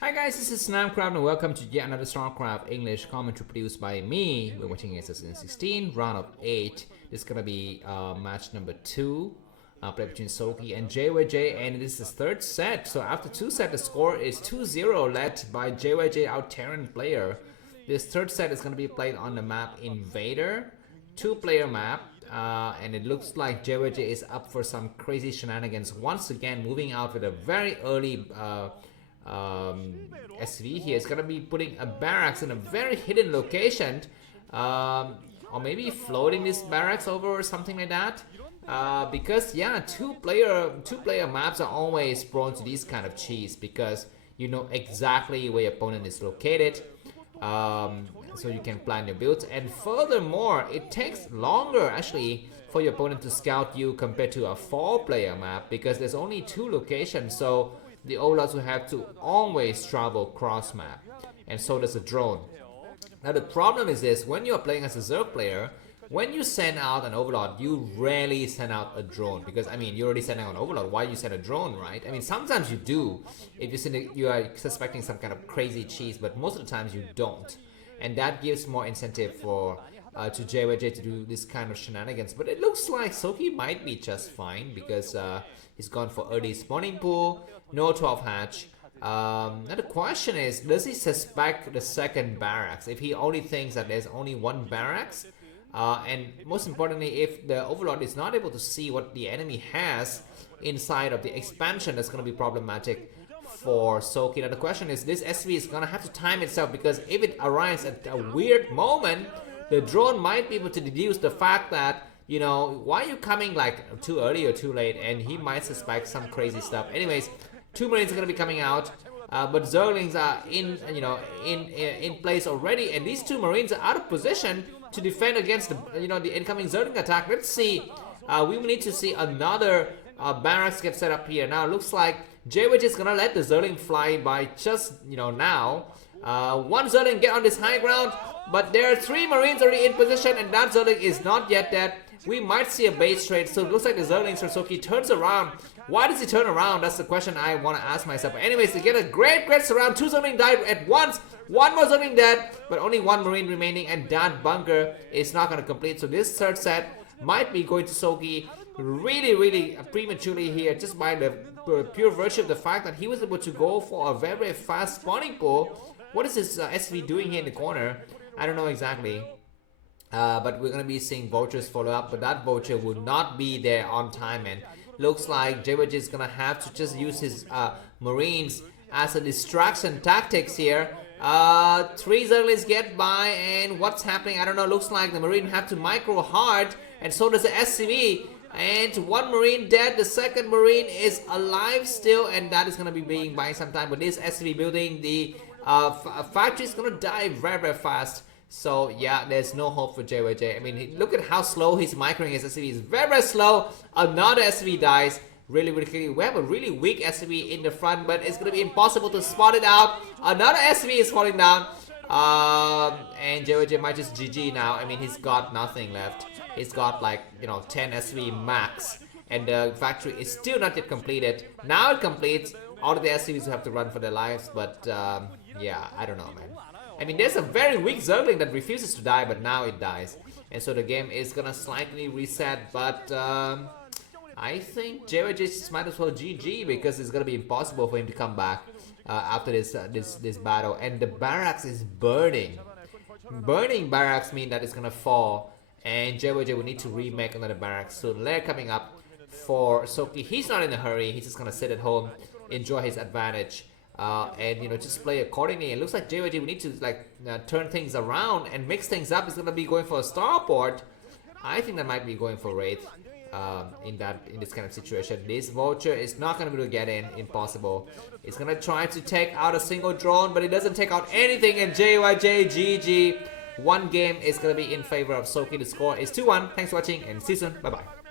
Hi guys, this is Snamcraft and welcome to yet another StarCraft English commentary produced by me. We're watching Assassin's 16, round of 8. This is gonna be match number 2. Play between Soki and JYJ, and this is the third set. So after 2 sets, the score is 2-0, led by JYJ, our Terran player. This third set is gonna be played on the map Invader, 2-player map. And it looks like JYJ is up for some crazy shenanigans once again, moving out with a very early SV here. It's gonna be putting a barracks in a very hidden location, or maybe floating this barracks over or something like that. Because yeah, two-player maps are always prone to these kind of cheats because you know exactly where your opponent is located. So you can plan your builds, and furthermore it takes longer actually for your opponent to scout you compared to a 4-player map because there's only 2 locations, so the Overlords will have to always travel cross map, and so does a drone. Now the problem is this: when you're playing as a Zerg player, when you send out an Overlord, you rarely send out a drone because I mean you're already sending out an Overlord. Why you send a drone, right? I mean sometimes you do if you are suspecting some kind of crazy cheese, but most of the times you don't, and that gives more incentive for to JYJ to do this kind of shenanigans. But it looks like Soki might be just fine because he's gone for early spawning pool, no 12 hatch. Now the question is, does he suspect the second barracks? If he only thinks that there's only 1 barracks, and most importantly, if the Overlord is not able to see what the enemy has inside of the expansion, that's going to be problematic for Soki. Now the question is, this SV is going to have to time itself because if it arrives at a weird moment, the drone might be able to deduce the fact that, you know, why are you coming like too early or too late, and he might suspect some crazy stuff. Anyways, 2 Marines are going to be coming out. But Zerglings are in place already, and these 2 Marines are out of position to defend against the incoming Zergling attack. Let's see. We will need to see another barracks get set up here. Now it looks like JYJ is gonna let the Zergling fly by just now. 1 Zergling get on this high ground, but there are 3 Marines already in position, and that Zergling is not yet dead. We might see a base trade, so it looks like the Zerglings for Soki turns around. Why does he turn around? That's the question I want to ask myself. But anyways, they get a great surround. 2 Zerglings died at once. 1 more Zergling dead, but only 1 Marine remaining, and that bunker is not going to complete. So this third set might be going to Soki really prematurely here, just by the pure virtue of the fact that he was able to go for a very fast spawning pool. What is this SV doing here in the corner? I don't know exactly. But we're going to be seeing vultures follow up, but that vulture will not be there on time, and looks like JYJ is going to have to just use his Marines as a distraction tactics here. 3 Zerglings get by, and what's happening? I don't know. Looks like the Marine have to micro hard, and so does the SCV. And 1 Marine dead, the second Marine is alive still, and that is going to be being buying some time. But this SCV building, the factory is going to die very fast. So yeah, there's no hope for JYJ. I mean, look at how slow he's microing his SCV. He's very slow. Another SCV dies really quickly. We have a really weak SCV in the front, but it's going to be impossible to spot it out. Another SCV is falling down. And JYJ might just GG now. I mean, he's got nothing left. He's got like, 10 SV max. And the factory is still not yet completed. Now it completes. All of the SCVs will have to run for their lives. But yeah, I don't know, man. I mean, there's a very weak Zergling that refuses to die, but now it dies. And so the game is gonna slightly reset, but I think JYJ might as well GG because it's gonna be impossible for him to come back after this battle. And the barracks is burning. Burning barracks mean that it's gonna fall, and JYJ will need to remake another barracks. So they're coming up for Soki. He's not in a hurry. He's just gonna sit at home, enjoy his advantage. And just play accordingly. It looks like JYJ will need to turn things around and mix things up. It's gonna be going for a starport. I think that might be going for Wraith in this kind of situation. This vulture is not gonna be able to get in. Impossible. It's gonna try to take out a single drone, but it doesn't take out anything. And JYJ GG. 1 game is gonna be in favor of Soki. The score is 2-1. Thanks for watching and see you soon. Bye bye.